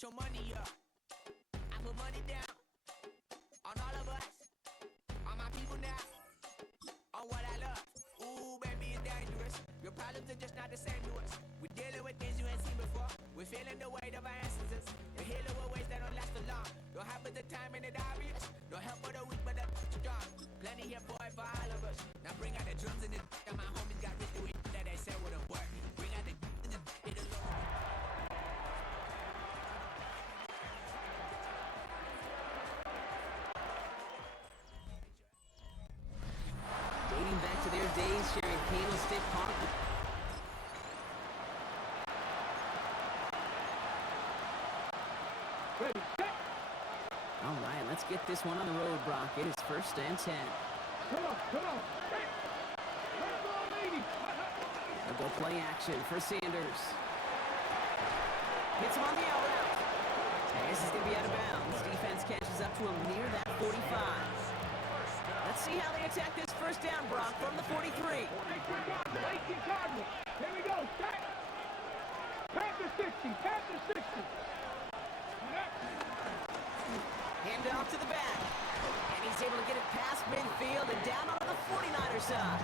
Get your money up. I put money down on all of us, on my people now, on what I love. Ooh, baby, it's dangerous. Your problems are just not the same to us. We're dealing with things you ain't seen before. We're feeling the weight of our ancestors. We're healing with ways that don't last for long. Don't have but the time and it obvious. No help for the weak, but the strong. Plenty here for it for all of us. Now bring out the drums and the and my homies got rid of it that they said wouldn't work. Bring out the and the Dating back to their days, sharing Candlestick Park. Ready, set. All right, let's get this one on the road, Brock. It is 1st and 10. Come on, come on. Let's go, lady. They'll go play action for Sanders. Hits him on the out route. And this is going to be out of bounds. Defense catches up to him near that 45. Let's see how they attack this first down, Brock, from the 43. Take your Cardinal, 18 Cardinal. Here we go, set. Panther 60, Panther 60. Hand off to the back. And he's able to get it past midfield and down on the 49er side.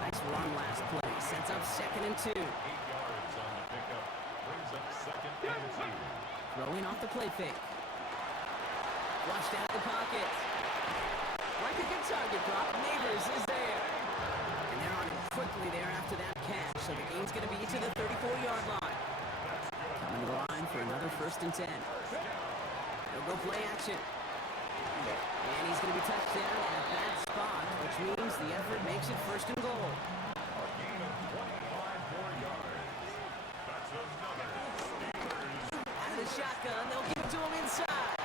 Nice run last play. Sets up 2nd and 2. 8 yards on the pickup. Brings up 2nd and 2. Throwing off the play fake. Flushed out of the pocket. Like a good target drop, Neighbors is there. And they're on him quickly there after that catch. So the game's going to be to the 34-yard line. Coming to the line for another 1st and 10. They'll go play action. And he's going to be touched down at that spot, which means the effort makes it 1st and goal. A gain of 25 more yards. That's another Steelers. Out of the shotgun, they'll give it to him inside.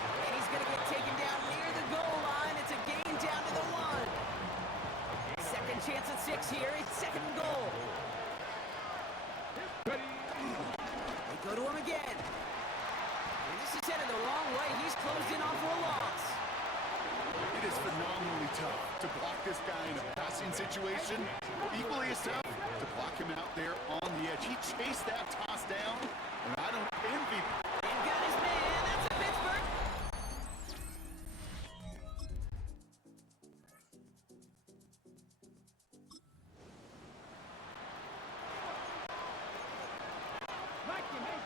And he's going to get taken down near the goal line. It's a gain down to the 1. Second chance at 6 here. It's 2nd and goal. They go to him again. And this is headed the wrong way. He's closed in on for a loss. It is phenomenally tough to block this guy in a passing situation. Equally as tough to block him out there on the edge. He chased that toss down, and I don't envy. And got his man. That's a Pittsburgh.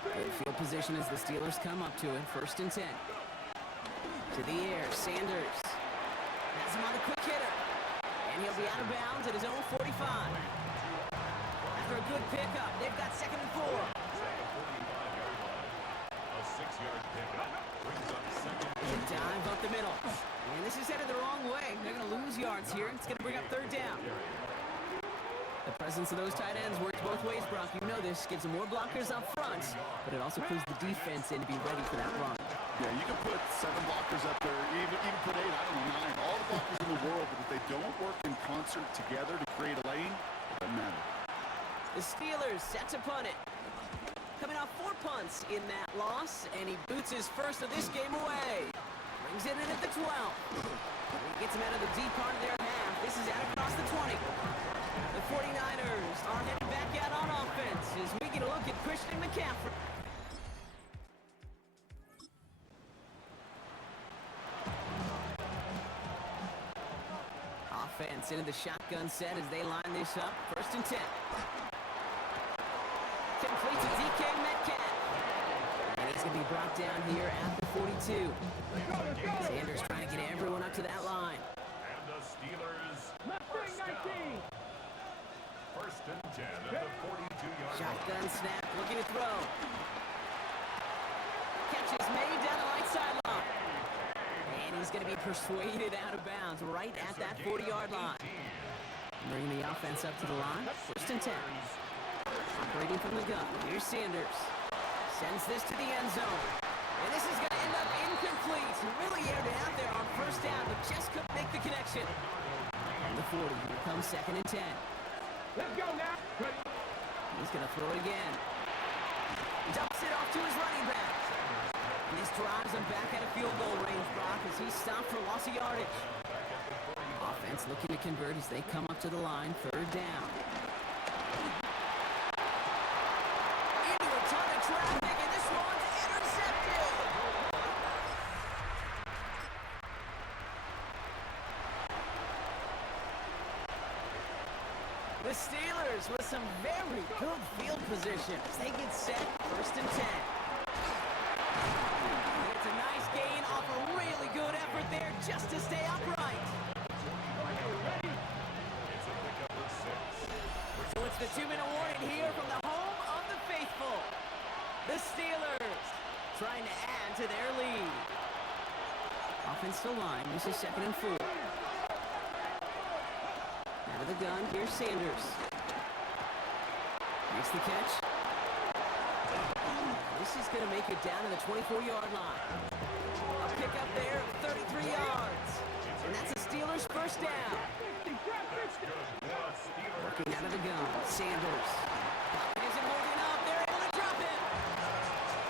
Good field position as the Steelers come up to it. 1st and 10. To the air, Sanders. Has him on a quick hitter. And he'll be out of bounds at his own 45. After a good pickup, they've got 2nd and 4. A 6-yard pickup. Brings up 2nd They and 2. dive up the middle. And this is headed the wrong way. They're going to lose yards here. It's going to bring up 3rd down. The presence of those tight ends works both ways, Brock. You know this. Gives them more blockers up front, but it also puts the defense in to be ready for that run. Yeah, you can put 7 blockers up there, even put 8, I don't know, 9. All the blockers in the world, but if they don't work in concert together to create a lane, it doesn't matter. The Steelers set to punt it. Coming off 4 punts in that loss, and he boots his first of this game away. Brings it in at the 12. He gets him out of the deep part of their half. This is out across the 20. The 49ers are heading back out on offense as we get a look at Christian McCaffrey. Offense into the shotgun set as they line this up. 1st and 10. Complete to DK Metcalf. And he's going to be brought down here at the 42. Sanders trying to get everyone up to that line. And the Steelers Mustang 19. 1st and 10 at the 42-yard Shotgun snap, looking to throw. Catch is made down the right sideline. And he's going to be persuaded out of bounds right at that 40-yard line. Bringing the offense up to the line. 1st and 10. Operating from the gun. Here's Sanders. Sends this to the end zone. And this is going to end up incomplete. Really aired it out there on 1st down, but just couldn't make the connection. On the 40, here comes 2nd and 10. Let's go now. Ready. He's going to throw it again. Dumps it off to his running back. And this drives him back at a field goal range, Brock, as he's stopped for loss of yardage. Offense looking to convert as they come up to the line. 3rd down. Into a ton of traffic, and this The Steelers with some very good field positions. They get set, 1st and 10. It's a nice gain off a really good effort there just to stay upright. So it's the 2-minute warning here from the home of the faithful. The Steelers trying to add to their lead. Offensive line, this is 2nd and 4. Out of the gun, here's Sanders. Makes the catch. This is going to make it down to the 24-yard line. A pickup there of 33 yards. And that's a Steelers first down. Working out of the gun, Sanders. Isn't holding up. They're able to drop him.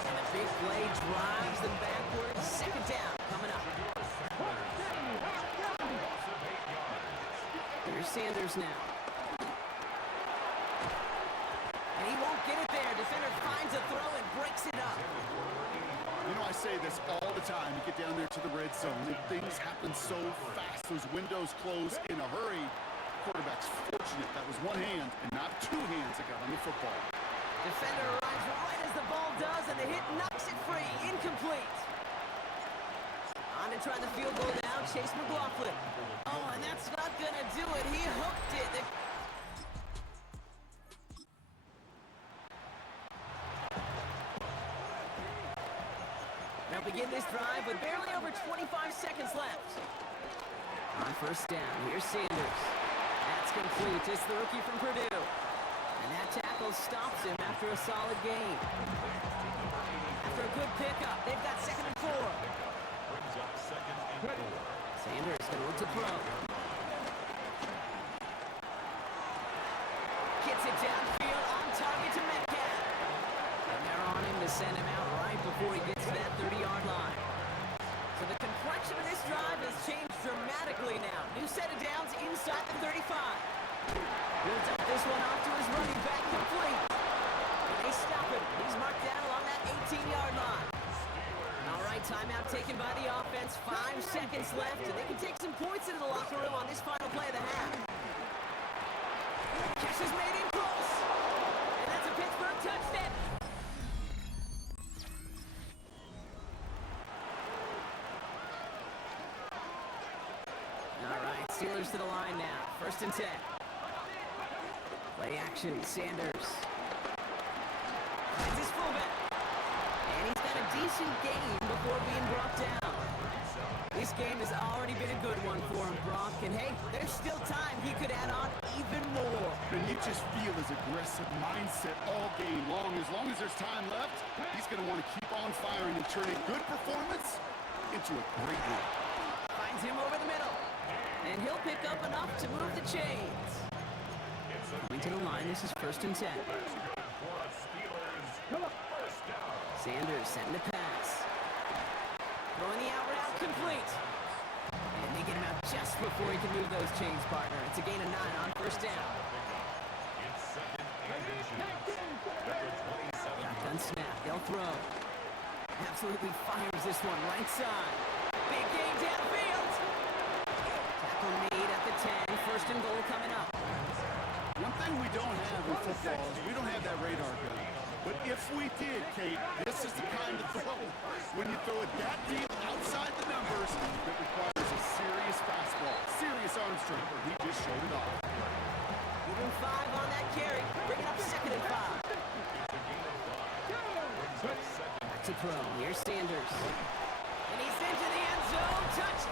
And a big play drives them backwards. 2nd down coming up. Here's Sanders now. And he won't get it there. Defender finds a throw and breaks it up. You know, I say this all the time. You get down there to the red zone, and things happen so fast. Those windows close in a hurry. Quarterback's fortunate that was one hand and not two hands that got on the football. Defender arrives right as the ball does, and the hit knocks it free. Incomplete. On to try the field goal now, Chase McLaughlin. Oh, and that's not going to do it. He hooked it. Now begin this drive with barely over 25 seconds left. On 1st down, here's Sanders. That's complete. It's the rookie from Purdue. And that tackle stops him after a solid gain. After a good pickup, they've got 2nd and 4. Sanders going to look to throw. Gets it downfield on target to Metcalf. And they're on him to send him out right before he gets to that 30-yard line. So the complexion of this drive has changed dramatically now. New set of downs inside the 35. Builds up this one off to his running back, complete. And they stop him. He's marked down along that 18-yard line. All right, timeout taken by the offense. 5 seconds left, and they can take some points into the locker room on this final play of the half. Catch is made in close. And that's a Pittsburgh touchdown. All right, Steelers to the line now. 1st and 10. Play action, Sanders. It's his fullback. And he's got a decent game before being brought down. This game has already been a good one for him, Brock. And hey, there's still time. He could add on even more. And you just feel his aggressive mindset all game long. As long as there's time left, he's going to want to keep on firing and turn a good performance into a great one. Finds him over the middle. And he'll pick up enough to move the chains. Coming to the line, this is 1st and 10. Sanders setting the pass. Throwing the out route complete. And they get him out just before he can move those chains, partner. It's a gain of 9 on 1st down. Shotgun snap, they'll throw. Absolutely fires this one right side. Big gain downfield. Tackle made at the 10. 1st and goal coming up. One thing we don't have in football is we don't have that radar gun. But if we did, Kate, this is the kind of throw when you throw it that deep outside the numbers that requires a serious fastball, serious arm strength. He just showed it off. Moving 5 on that carry, bringing up 2nd and 5. Back to throw. Here's Sanders. And he's into the end zone. Touch.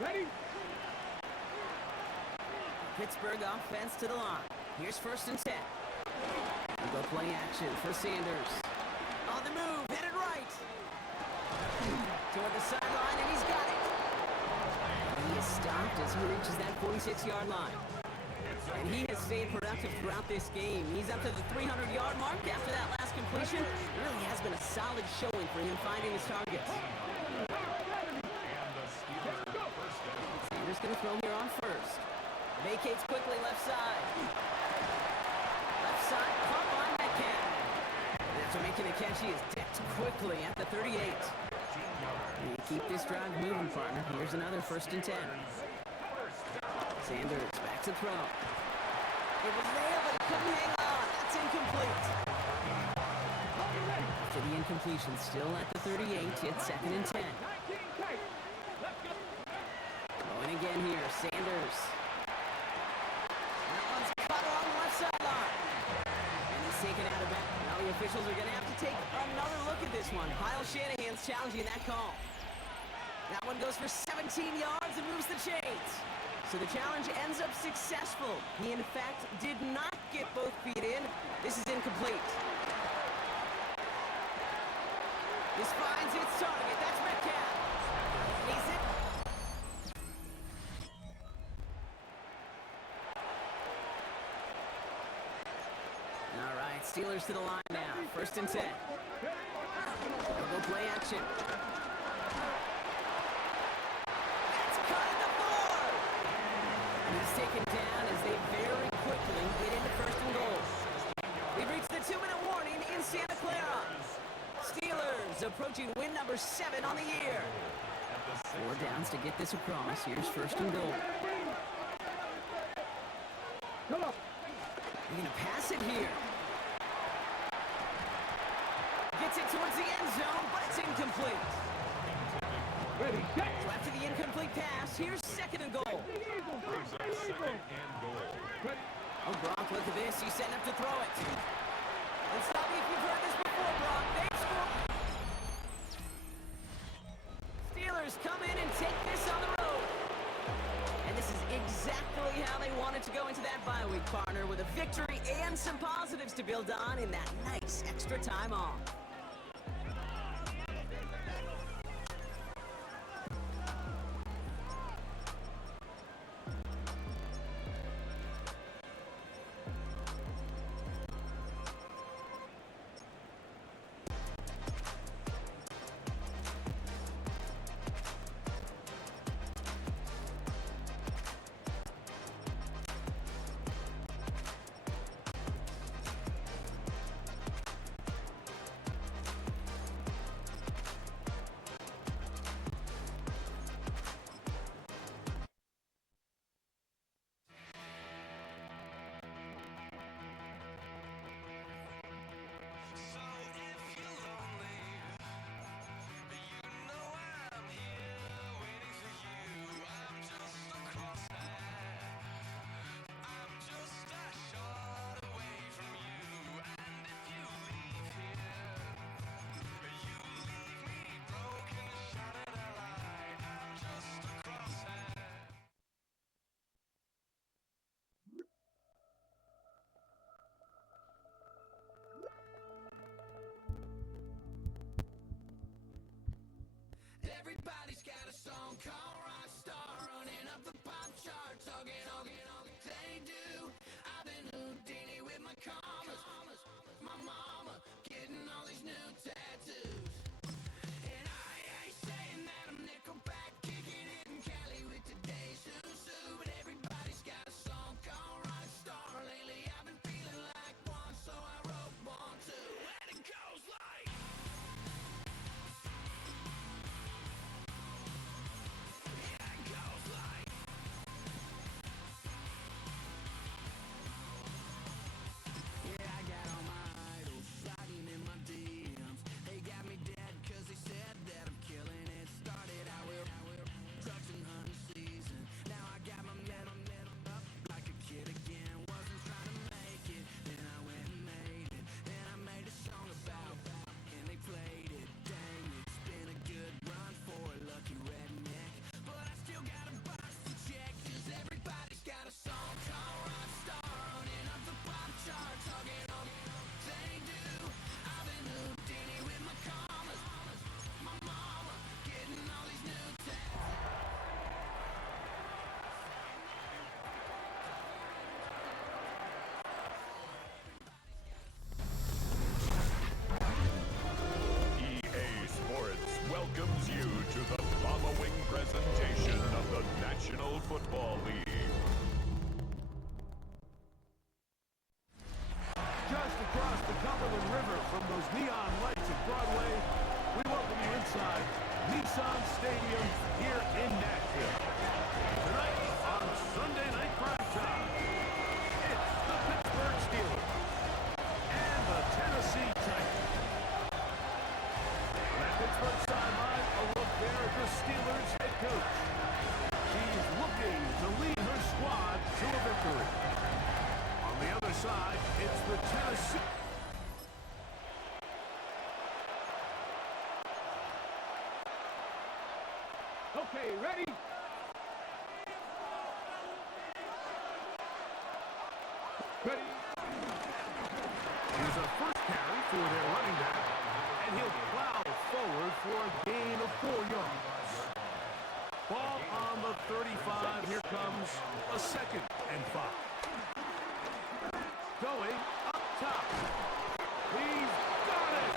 Ready? Pittsburgh offense to the line. Here's 1st and 10. We'll go play action for Sanders. On the move, headed right. Toward the sideline, and he's got it. And he is stopped as he reaches that 46-yard line. And he has stayed productive throughout this game. He's up to the 300-yard mark after that last completion. It really has been a solid showing for him finding his targets. Sanders going to throw here on 1st. Vacates quickly left side. Left side, caught by Metcalf. And after making the catch, he is dipped quickly at the 38. You keep this drive moving, partner. Here's another 1st and 10. Sanders back to throw. It was there, but he couldn't hang on. That's incomplete. After the incompletion, still at the 38, it's 2nd and 10. Going again here, Sanders. That one's cut along the left sideline. And he's taken out of bounds. Now the officials are going to have to take another look at this one. Kyle Shanahan's challenging that call. That one goes for 17 yards and moves the chains. So the challenge ends up successful. He, in fact, did not get both feet in. This is incomplete. This finds its target. That's Metcalf. He's it. All right, Steelers to the line now. 1st and 10. They'll go play action. That's cut at the 4. And he's taken down as they very quickly get into 1st and goal. We've reached the 2-minute warning in Santa Clara. Steelers approaching win number 7 on the year. 4 downs to get this across. Here's 1st and goal. Come on. They're going to pass it here. Gets it towards the end zone, but it's incomplete. Ready, set. So after the incomplete pass, here's 2nd and goal. Oh, Brock, look at this. He's setting up to throw it. And stop me if you've heard this before, Brock. They score. Steelers come in and take this on the road. And this is exactly how they wanted to go into that bye week, partner, with a victory and some positives to build on in that nice extra time off. Everybody's got a song called Rockstar, running up the pop charts, talking. They do. I've been Houdini with my commas. My mama getting all these new tattoos. And I ain't saying that I'm Nickelback, kicking it in Cali with today's Susu. But everybody's got a song called Rockstar. Lately I've been feeling like one, so I wrote one too. And it goes like... welcomes you to the following presentation of the National Football League. Just across the Cumberland River from those neon lights at Broadway, we welcome you inside Nissan Stadium here in Nashville. Tonight on Sunday Night Primetime, it's the Pittsburgh Steelers and the Tennessee Titans. On that Pittsburgh sideline, a look there at the Steelers head coach. She's looking to lead her squad to a victory. On the other side, it's the Tennessee. Okay, ready? Ready? Here's a first carry for their running back, and he'll plow forward for a gain of 4 yards. Ball on the 35. Here comes a 2nd and 5. Going up top. He's got it!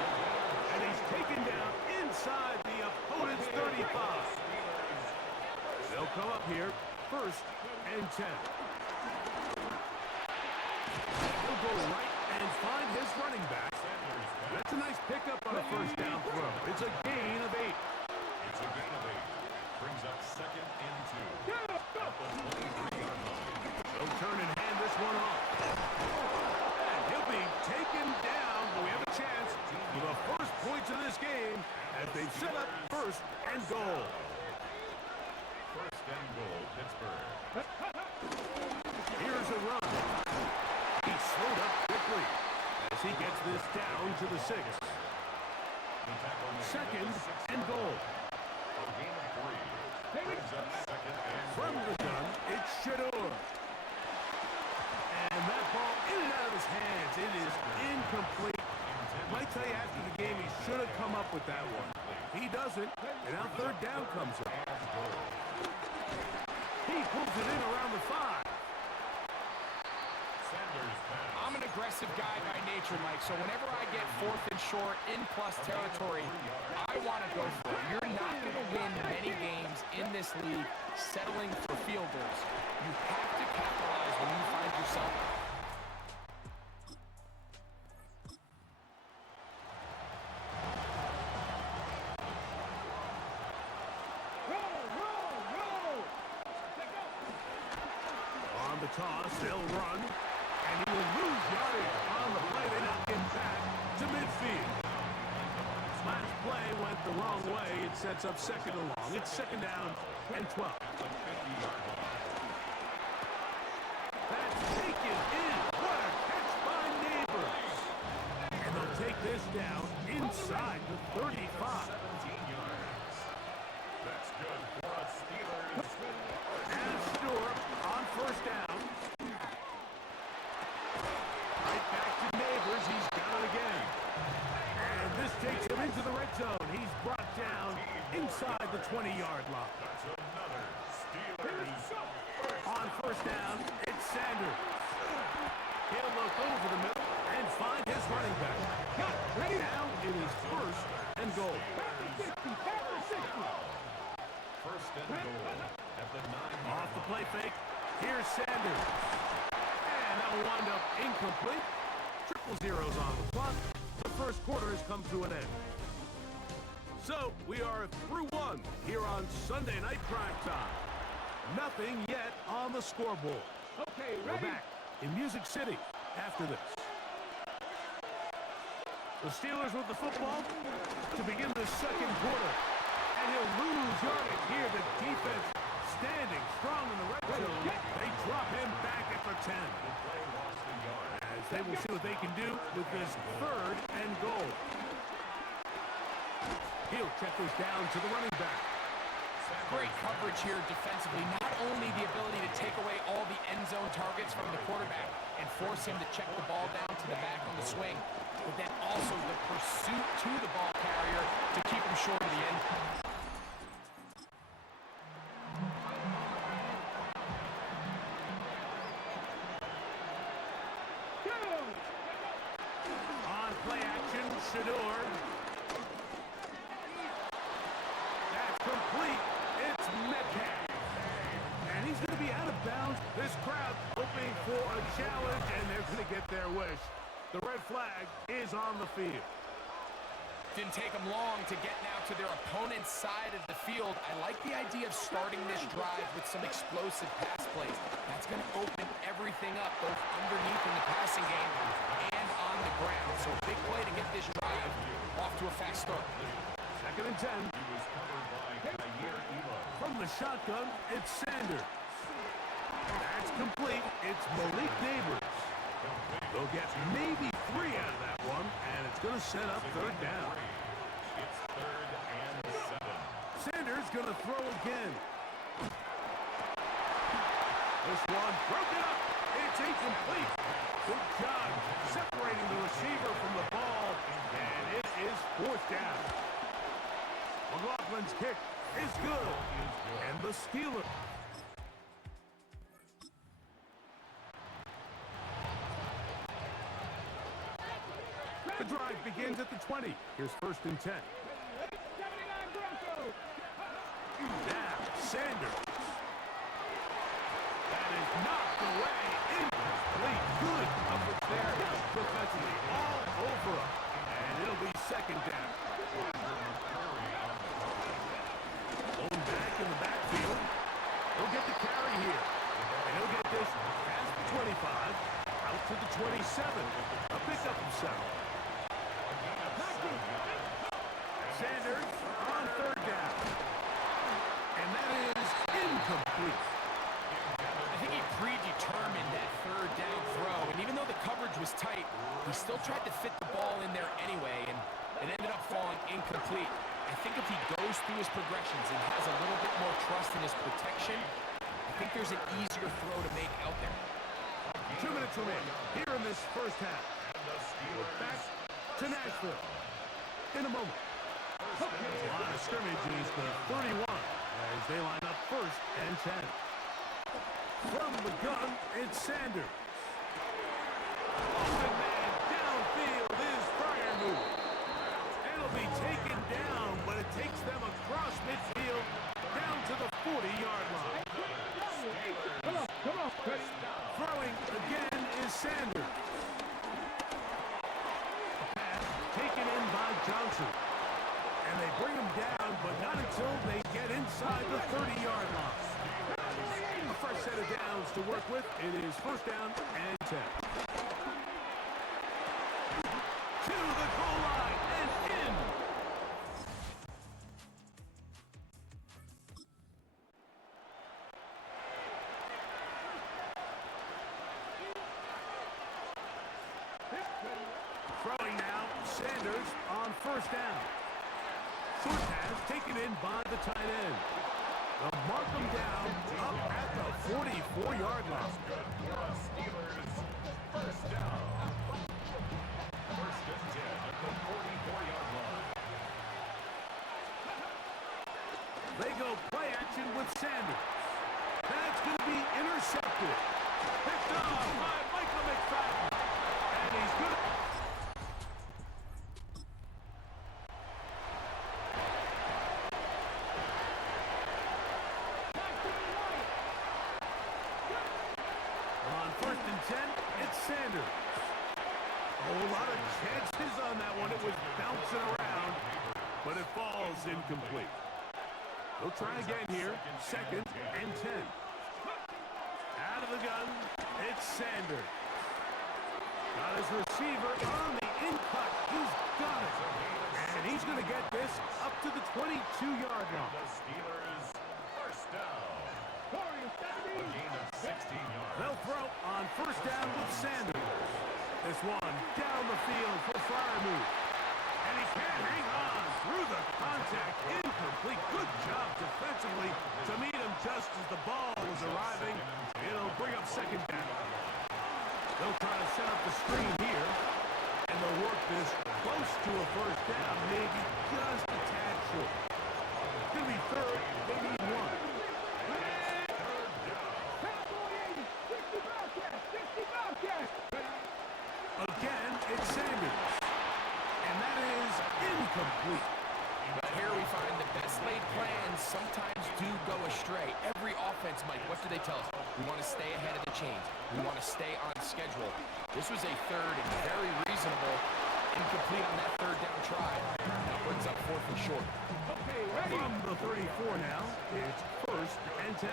And he's taken down inside the opponent's 35. They'll come up here, 1st and 10. He'll go right and find his running back. That's a nice pickup on a first down throw. It's a gain of 8. It's a gain of 8. Brings up 2nd and 2. At the 23-yard line. They'll turn and hand this one off. And he'll be taken down. But we have a chance for the first points of this game as they set up 1st and goal. 1st and goal, Pittsburgh. Here's a run. He slowed up quickly as he gets this down to the 6. The tackle made 2nd at the 6 and goal. A gain of 3. Brings up 2nd and From the gun, it's Shador. And that ball in and out of his hands. It is incomplete. Might tell you after the game he should have come up with that one. He doesn't, and now 3rd down comes up. He pulls it in around the 5. Sanders pass. I'm an aggressive guy by nature, Mike, so whenever I get 4th and short in plus territory, I want to go for it. You're not going to win many games in this league settling for field goals. You have to capitalize when you find yourself. On the toss, they'll run, and he will lose yardage on the play. They knock him back to midfield. Last play went the wrong way. It sets up 2nd and long. It's 2nd down and 12. That's taken in. What a catch by Neighbors. And they'll take this down inside the 35. 17 yards. That's good for us Steelers. And Stewart on 1st down. Right back to Neighbors. He's got it again. And this takes him into the red zone. He's brought down inside the 20-yard line. That's another Steelers. On 1st down, it's Sanders. He'll look over the middle and find his running back. Ready? Now it is 1st and goal. Back to 60, back to 60. 1st and goal at the 9-yard Off the line. play fake, here's Sanders. And that will wind up incomplete. Triple zeros on the clock. The 1st quarter has come to an end. So, we are through 1 here on Sunday Night Primetime. Nothing yet on the scoreboard. Okay, We're ready? back in Music City after this. The Steelers with the football to begin the 2nd quarter. And he'll lose yardage here. The defense standing strong in the red zone. They drop him back at the 10. As they will see what they can do with this 3rd and goal. He'll check this down to the running back. Great coverage here defensively. Not only the ability to take away all the end zone targets from the quarterback and force him to check the ball down to the back on the swing, but then also the pursuit to the ball carrier to keep him short of the end. On play action, Shador. That's complete. It's Metcalf. And he's going to be out of bounds. This crowd hoping for a challenge, and they're going to get their wish. The red flag is on the field. Didn't take them long to get now to their opponent's side of the field. I like the idea of starting this drive with some explosive pass plays. That's going to open everything up, both underneath in the passing game and on the ground. So big play to get this drive off to a fast start. 2nd and 10. From the shotgun, it's Sanders. That's complete. It's Malik Neighbors. They'll get maybe 3 out of that one, and it's going to set up 3rd down. It's 3rd and 7. Sanders going to throw again. This one broken up. It's incomplete. Good job separating the receiver from the ball, and it is 4th down. McLaughlin's kick is good, and the Steelers. The drive begins at the 20. Here's 1st and 10. Now, Sanders. That is knocked away. Incomplete. Good coverage there. Defensively all over him. And it'll be 2nd down. Going back in the backfield. He'll get the carry here. And he'll get this past the 25. Out to the 27. A pickup of 7. Sanders on 3rd down. And that is incomplete. I think he predetermined that 3rd down throw, and even though the coverage was tight, he still tried to fit the ball in there anyway, and it ended up falling incomplete. I think if he goes through his progressions and has a little bit more trust in his protection, I think there's an easier throw to make out there. 2 minutes remain here in this 1st half. We're back to Nashville in a moment. Line of scrimmage is the 31 as they line up 1st and 10. From the gun, it's Sanders. Open man downfield is Fryermuth. It'll be taken down, but it takes them across midfield down to the 40-yard line. Come on. Throwing again is Sanders. Pass taken in by Johnson. And they bring him down, but not until they get inside the 30-yard line. A fresh set of downs to work with. It is 1st down and 10. To the goal line and in. Throwing now, Sanders on 1st down. Short pass taken in by the tight end. They'll mark them down up at the 44-yard line. Steelers, 1st down. 1st and 10 at the 44-yard line. They go play action with Sanders. That's going to be intercepted. Picked off by Michael McFadden. And he's good. On 1st and 10, it's Sanders. A whole lot of chances on that one. It was bouncing around, but it falls incomplete. They'll try again here. 2nd and 10. Out of the gun, it's Sanders. Got his receiver on the in-cut. He's got it. And he's going to get this up to the 22-yard line. The Steelers, 1st down. A gain of 16 yards. They'll throw on 1st down with Sanders. This one down the field for Fryermuth. And he can't hang on through the contact. Incomplete. Good job defensively to meet him just as the ball was arriving. It'll bring up 2nd down. They'll try to set up the screen here. And they'll work this close to a 1st down. Maybe just a tad short. Gonna be 3rd. They need 1. Again, it's Sanders. And that is incomplete. But here we find the best laid plans sometimes do go astray. Every offense, Mike, what do they tell us? We want to stay ahead of the chains. We want to stay on schedule. This was a 3rd and very reasonable incomplete on that third down try. That brings up 4th and short. Okay, ready. From the 34 now, it's 1st and 10.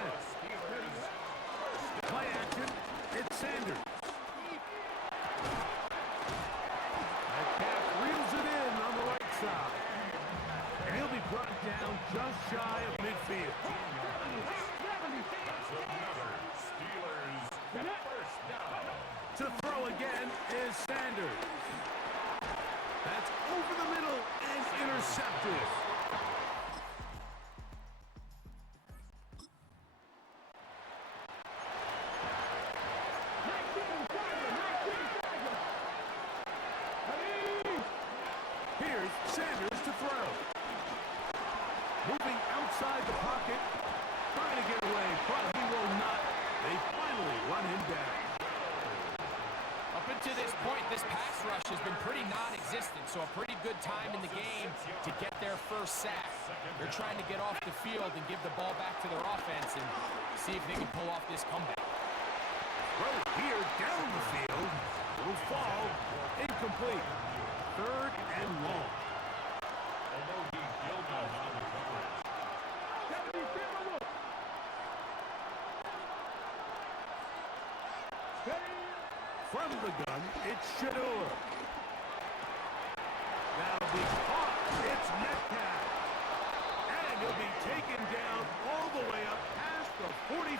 Play action, it's Sanders. Metcalf reels it in on the right side. And he'll be brought down just shy of midfield. Steelers first down. To throw again is Sanders. That's over the middle and intercepted. Here's Sanders to throw. Moving outside the pocket, trying to get away, but he will not. They finally run him down. Up until this point, this pass rush has been pretty non-existent, so a pretty good time in the game to get their first sack. They're trying to get off the field and give the ball back to their offense and see if they can pull off this comeback. Throw here down the field. Will fall. Incomplete. 3rd and long. Although he yielded on the coverage. From the gun, it's Shador. That'll be caught. It's Metcalf. And he'll be taken down all the way up past the 45.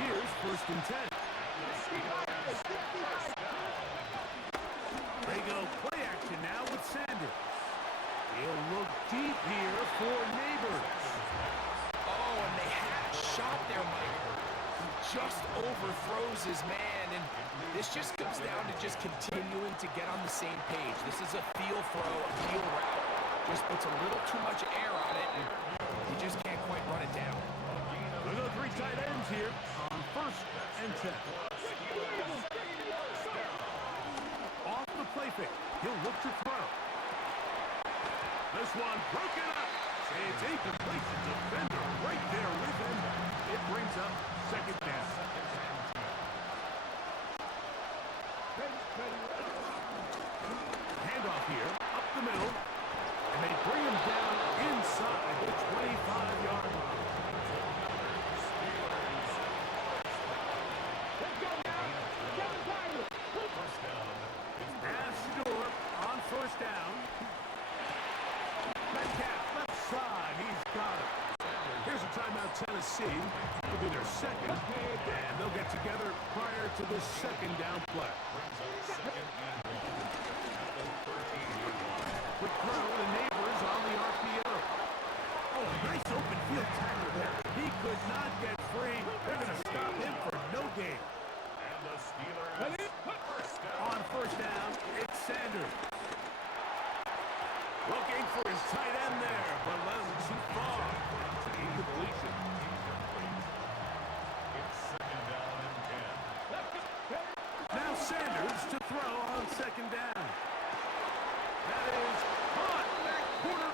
Here's 1st and 10. They go play action now with Sanders. He'll look deep here for Neighbors. Oh, and they had a shot there, Mike. He just overthrows his man, and this just comes down to just continuing to get on the same page. This is a feel throw, a feel route. Just puts a little too much air on it, and he just can't quite run it down. Look at 3 tight ends here on 1st and 10. Off the play fake. He'll look to throw. This one broken up. It's incomplete. The defender right there with him. It brings up 2nd down. Handoff here, up the middle. And they bring him down inside the 25-yard line. Shador on 1st down. Metcalf left side. He's got it. Here's a timeout, Tennessee. It'll be their 2nd, and they'll get together prior to this 2nd down play. Quick throw to Neighbors on the RPO. Oh, nice open field tackle there. He could not get free. They're going to stop him for no gain. And the Steelers first down. On 1st down, it's Sanders. Looking for his tight end there, but led him too far. Incompletion. It's 2nd down and 10. Now Sanders to throw on 2nd down. That is caught. Back corner.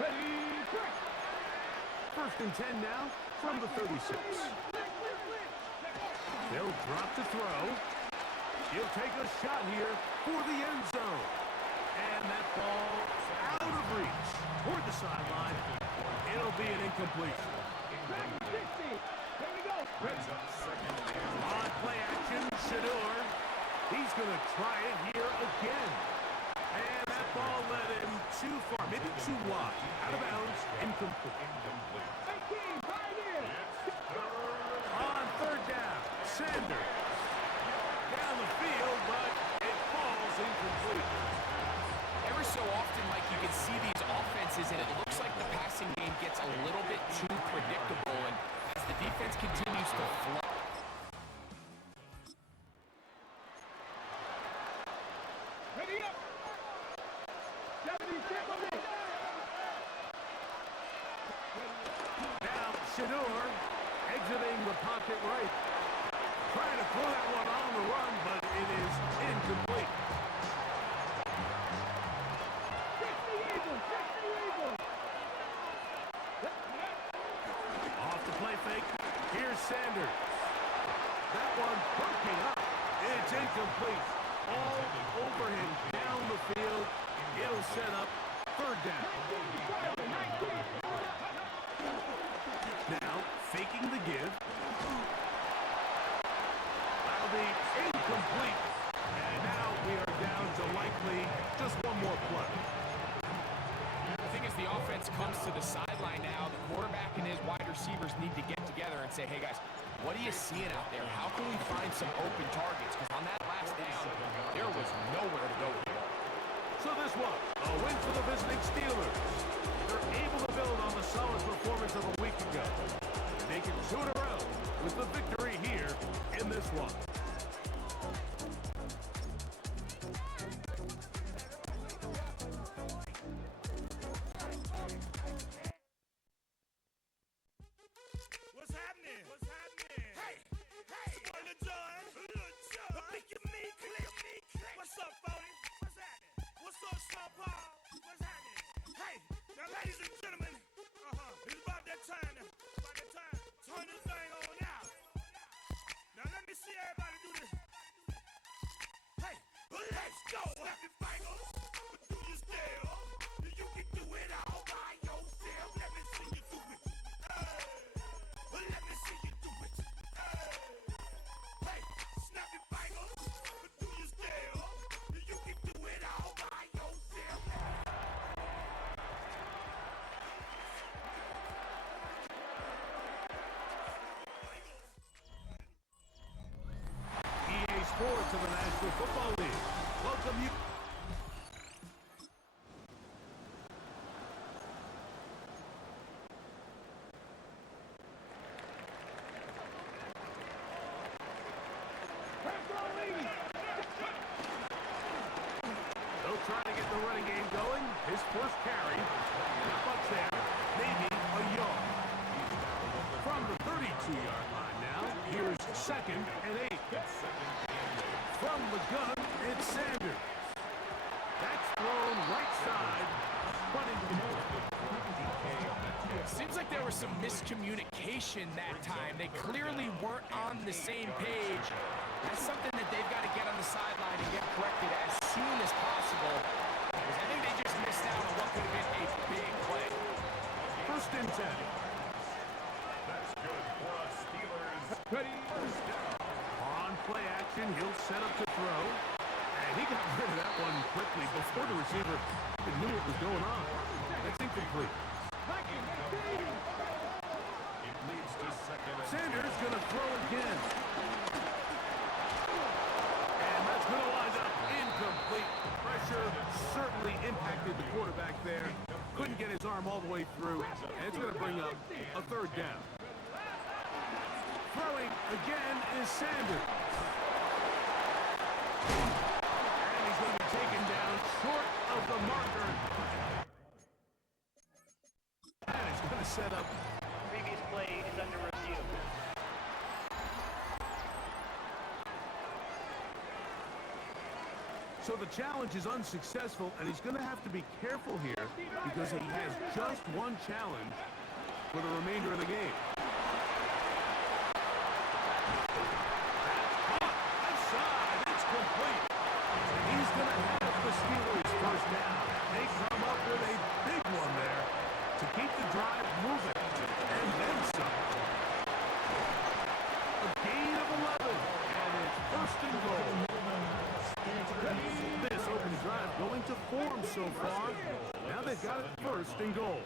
Ready, quick. 1st and 10 now from the 36. They'll drop to throw. He'll take a shot here for the end zone. And that ball out of reach toward the sideline. It'll be an incompletion. Back to 60. Here we go. On play action, Shador. He's going to try it here again. And that ball led him too far, maybe too wide. Out of bounds, incomplete. 19, right in. On 3rd down, Sanders. Down the field, but it falls incomplete. Every so often, Mike, you can see these offenses, and it looks like the passing game gets a little bit too predictable, and as the defense continues to flow. Ready up. 77. Now Shador exiting the pocket right. Trying to throw that one on the run, but it is incomplete. 60 Eagles. 60 Eagles. Off the play fake. Here's Sanders. That one poking up. It's incomplete. All over him down the field. It'll set up third down. Now, faking the give. That'll be incomplete. And now we are down to likely just one more play. I think as the offense comes to the sideline now, the quarterback and his wide receivers need to get together and say, hey guys, what are you seeing out there? How can we find some open targets? Because on that last down, there was nowhere to go with the ball. So this was a win for the visiting Steelers. They're able to build on the solid performance of a week ago. They can 2 in a row with the victory here in this one. What's happening? What's happening? Hey, Lil John. Pick your me, click. What's up, Phony? What's happening? What's up, Sean Paul? What's happening? Hey, now ladies and gentlemen, it's about that time. Turn this thing on out. Now let me see everybody do this. Hey, let's go. Snap your fingers, but do you still? You can do it all by yourself. Let me see you do it. Let me see you do it. Hey, snap your fingers, but do you still? You can do it all by yourself. EA Sports of the National Football League. Welcome you. They'll try to get the running game going. His first carry. Not much there. Maybe a yard. From the 32-yard line now, here's 2nd and 8. From the gun, it's Sanders. That's thrown right side. Running Seems like there was some miscommunication that time. They clearly weren't on the same page. That's something that they've got to get on the sideline and get corrected as soon as possible. Because I think they just missed out on what could have been a big play. 1st and 10. That's good for us Steelers. Ready? On play action, he'll set up to throw. And he got rid of that one quickly before the receiver even knew what was going on. That's incomplete. It leads to 2nd and Sanders going to throw again. And that's going to wind up incomplete. Pressure certainly impacted the quarterback there. Couldn't get his arm all the way through. And it's going to bring up a 3rd down. Throwing again is Sanders. And he's going to be taken down short of the marker. And it's going to set up. Previous play is under review. So the challenge is unsuccessful, and he's going to have to be careful here because he has just one challenge for the remainder of the game. Left side, it's complete. He's going to have the Steelers first down. They come up with a big one there to keep the drive moving, and then some. A gain of 11, and it's 1st and goal. This open drive going to form so far. Now they've got it 1st and goal.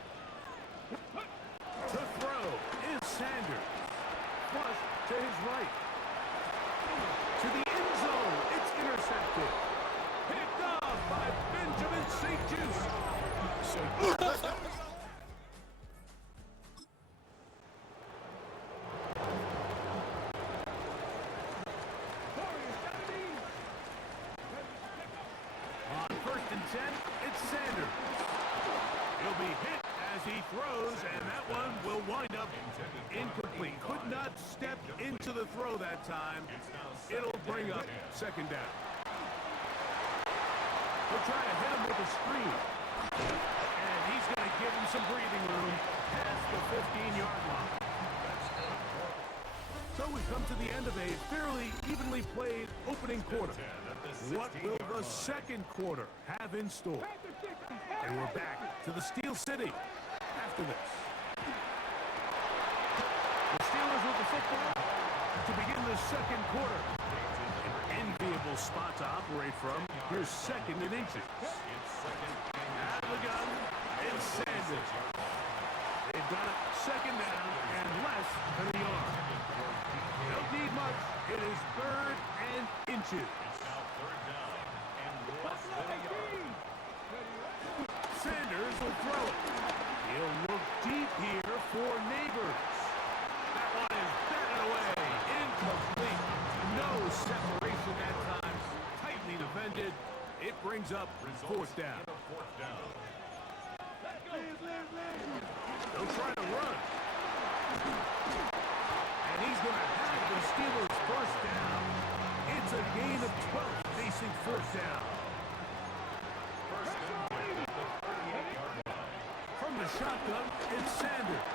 To throw is Sanders. Flush to his right. To the end zone. It's intercepted. Picked off by Benjamin St. Juice. On 1st and 10, it's Sanders. He'll be hit as he throws, and that one will wind up incomplete. Could not step into the throw that time. It'll bring up 2nd down. They'll try to hit him with a screen. And he's going to give him some breathing room past the 15-yard line. So we come to the end of a fairly evenly played opening quarter. What will the second quarter have in store? And we're back to the Steel City after this. The Steelers with the football to begin the second quarter. An enviable spot to operate from. Here's second and inches. Out of the gun, it's Sanders. They've got it second down and less than a yard. Don't need much. It is third and inches. Sanders will throw it. He'll look deep here for Neighbors. That one is batted away. Incomplete. No separation that time. Tightly defended. It brings up fourth down. They'll try to run. And he's going to have the Steelers first down. It's a gain of 12 facing fourth down. From the shotgun, it's Sanders.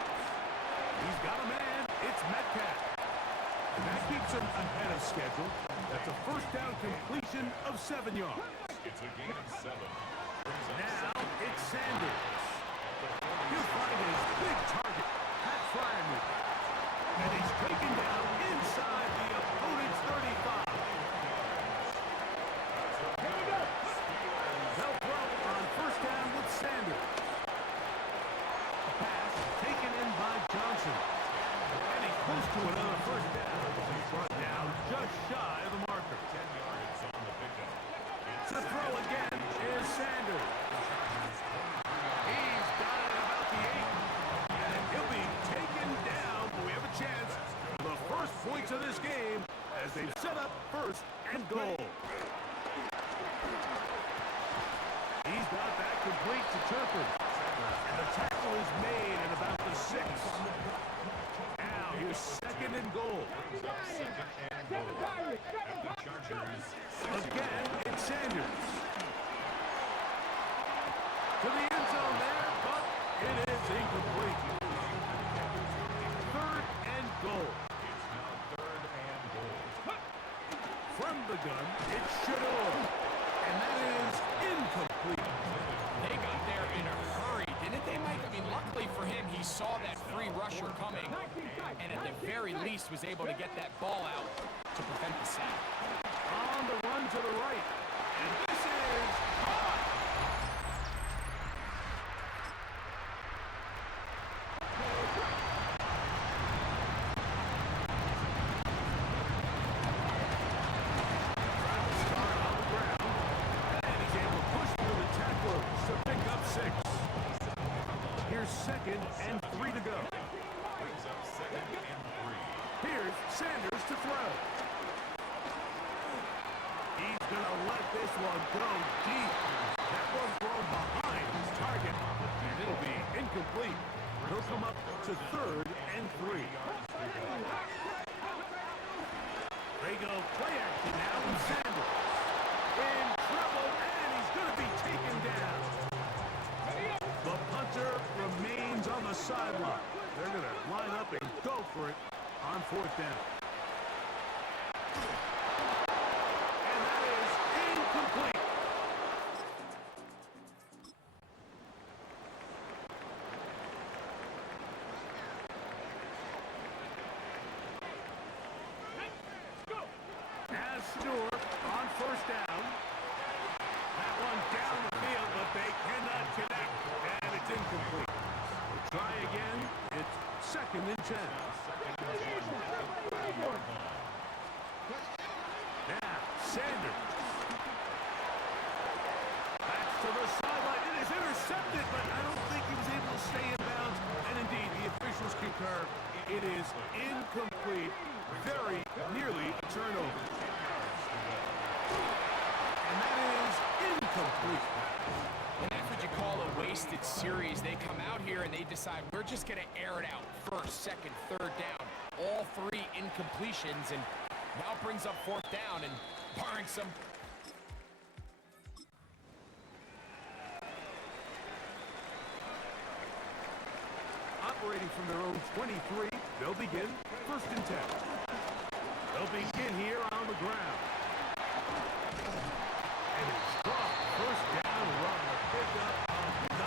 He's got a man. It's Metcalf. And that keeps him ahead of schedule. That's a first down completion of 7 yards. It's a gain of 7. Now it's Sanders. He'll find his big target, Pat Fryermuth. And he's taken down inside the opponent's 35. Here we go. They'll throw on first down with Sanders. Pass taken in by Johnson. And he's close to another first down. He's brought down just shy of the marker. 10 yards on the pickup. To throw again is Sanders. He's got it about the 8. And he'll be taken down. But we have a chance for the first points of this game as they set up first and goal. He's got that complete to Turpin. And the tackle is made at about the 6. Now here's second and goal. Again, it's Sanders. To the end zone there, but it is incomplete. Third and goal. It's now third and goal. From the gun, it's Shador. And that is incomplete. They got there in a hurry, didn't they, Mike? I mean, luckily for him, he saw that free rusher coming, and at the very least was able to get that ball out to prevent the sack. On the run to the right. And this is caught. Start on the ground. And he's able to push through the tacklers to pick up 6. Here's second and 3 to go. Brings up second and 3. Here's Sanders to throw. He's going to let this one go deep. That one thrown behind his target. And it'll be incomplete. He'll come up to third and 3. They go play action now with Sanders. In trouble, and he's going to be taken down. The punter remains on the sideline. They're going to line up and go for it on fourth down. And that is incomplete. As Stewart on first down. That one down the field, but they cannot connect. And it's incomplete. We'll try again. It's second and 10. Now, Sanders. That's to the sideline. It is intercepted, but I don't think he was able to stay in bounds. And indeed, the officials concur. It is incomplete. Very nearly a turnover. And that is incomplete. And that's what you call a wasted series. They come out here and they decide we're just going to air it out first, second, third down. All 3 incompletions, and now brings up fourth down and barring some. Operating from their own 23, they'll begin first and 10. They'll begin here on the ground. And a strong first down run. A pickup of 9.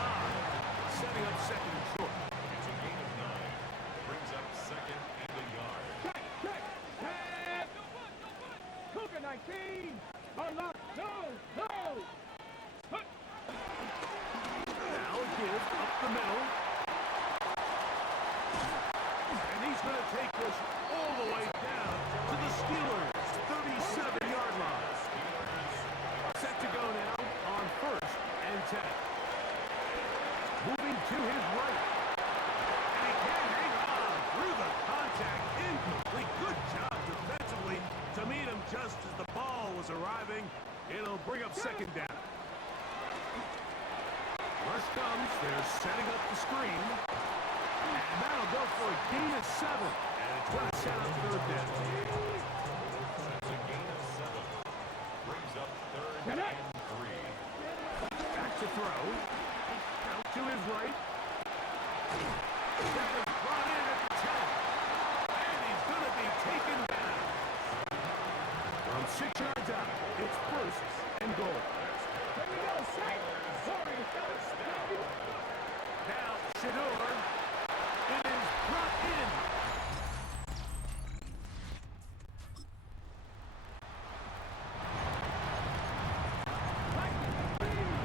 Setting up second and short. It's a gain of 9. Brings up second and a yard. Check, check, pass. Cougar 19. Unlock, no. Now a give up the middle. And he's going to take this all the way down to the Steelers' 37-yard line. Set to go now on 1st and 10. Moving to his right. And he can't hang on through the contact. Incomplete. Good job defensively to meet him just as the ball was arriving. It'll bring up second down. Rush comes. They're setting up the screen. And that'll go for a gain of 7. And it's going to set up third down. That's a gain of 7. Brings up third and 3. Back to throw. Out to his right. That is brought in at the 10. And he's going to be taken down. From 6 yards out, it's 1st and goal. Here we go, sack. Sorry, Now, Shador. It is brought in.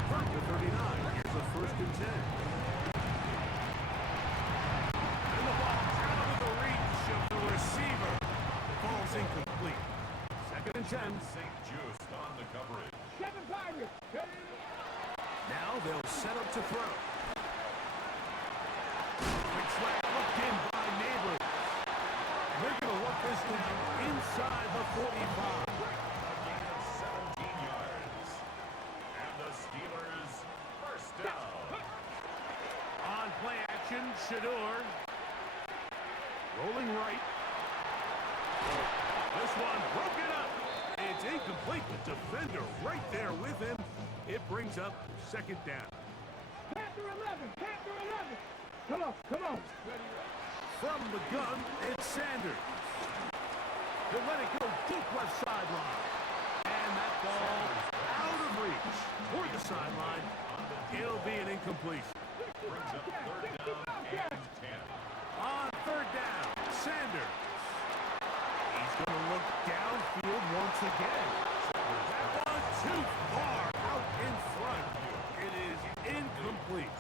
From the 39, here's a 1st and 10. And the ball out of the reach of the receiver. Ball's incomplete. 2nd and 10. St. Just on the coverage. 7 Pirates. Now they'll set up to throw. Quick slant looked in by Neighbors. They're going to work this down inside the 45. A gain of 17 yards. And the Steelers first down. On play action, Shador. Rolling right. This one broken up. It's incomplete. The defender right there with him. It brings up second down. Panther 11. Come on. From the gun, it's Sanders. He'll let it go deep left sideline. And that ball out of reach toward the sideline. It'll be an incompletion. Brings up third down and 10. On third down, Sanders. He's going to look downfield once again. That was too far out in front. It is incomplete.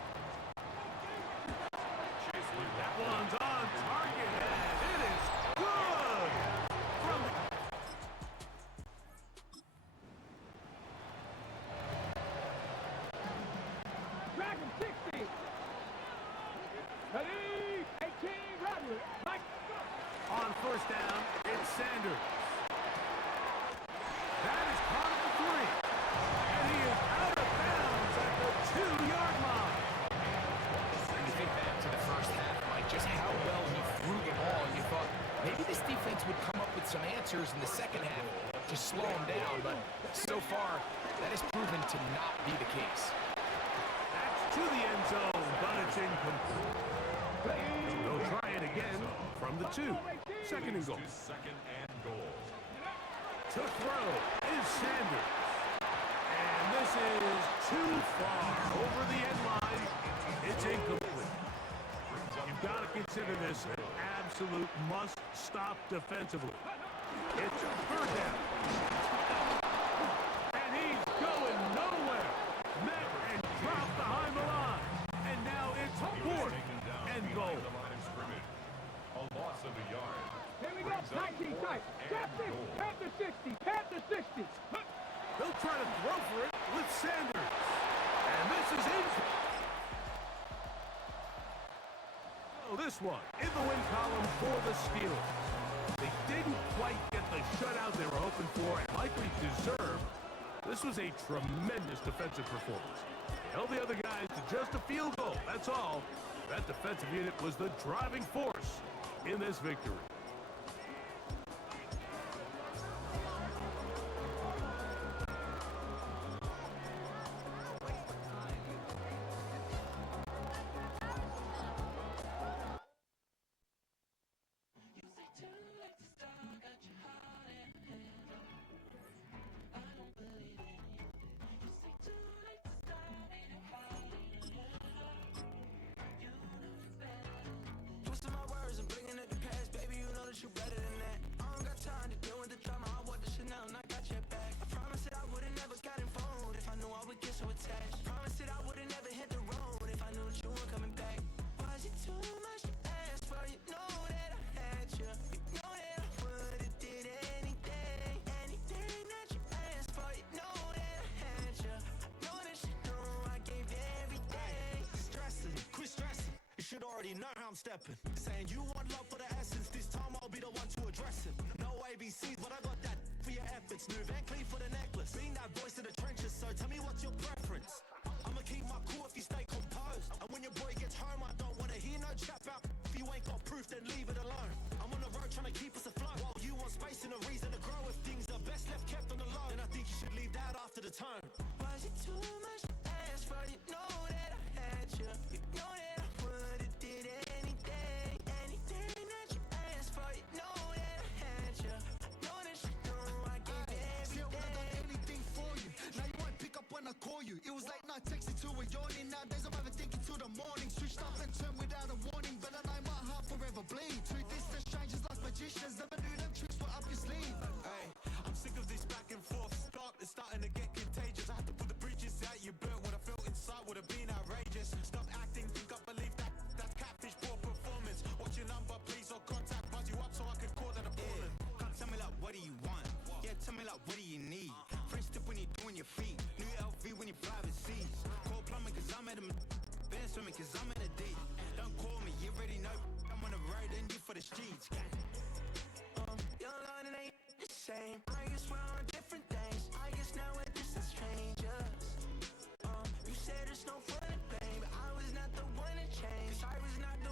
That one's on target, and it is good. From the Dragon 60. Ready? 18, Roderick. Mike. on 1st down, it's Sanders. That is caught at the 3. And he is out of bounds at the 2-yard line. When you think back to the first half, Mike, just how well he threw the ball, you thought maybe this defense would come up with some answers in the second half, just slow him down. But so far, that has proven to not be the case. That's to the end zone, but it's incomplete. They'll try it again from the 2. 2nd and goal. To second and goal. To throw is Sanders. And this is too far over the end line. It's incomplete. You've got to consider this an absolute must-stop defensively. It's 3rd down. And he's going nowhere. Met and dropped behind the line. And now it's 4th and goal. The line of scrimmage. A loss of a yard. Here we go. 19 tight. Panther 60. They'll try to throw for it with Sanders. And this is incomplete. Oh, this one in the win column for the Steelers. They didn't quite get the shutout they were hoping for and likely deserved. This was a tremendous defensive performance. They held the other guys to just a field goal. That's all. That defensive unit was the driving force in this victory. stepping. Saying you want love for the essence, this time I'll be the one to address it. No ABCs, but I got that for your efforts. New Van Cleef for the necklace. Being that voice in the trenches, so tell me what's your preference. I'ma keep my cool if you stay composed. And when your boy gets home, I don't wanna hear no chat about. If you ain't got proof, then leave it alone. I'm on the road trying to keep us afloat. While you want space and a reason to grow. If things are best left kept on the low, then I think you should leave that after the tone. Was it too much to ask for? You know that I had you. You know that I would've did anything. Anything that you asked for. You know that I had you. Know that you know I gave you everything. See, I would've done anything for you. Now you won't pick up when I call you. It was late night texting to a yawning. Nowadays I'm overthinking till the morning. Switched up and turned without a warning. But I know my heart forever bleed. Truth is, the strangers like magicians. Never knew them tricks were up your sleeve. Hey, I'm sick of this back and forth. It's starting to get contagious. I had to put the bridges out you built. What I felt inside would have been outrageous. Stop acting, think I believe that. That's catfish, poor performance. What's your number, please, or contact. Buzz you up so I can call that a ballin'. Can't tell me like, what do you want? Yeah, tell me like, what do you need? French tip when you're doing your feet. New LV when you fly overseas. Call plumbing cause I'm at a been swimming cause I'm in a deep. Don't call me, you already know. I'm on the road and you for the streets. Your line ain't the same. I guess we're on different things. I guess now we're just as strangers. You said there's no fun in pain, but I was not the one to change. I was not the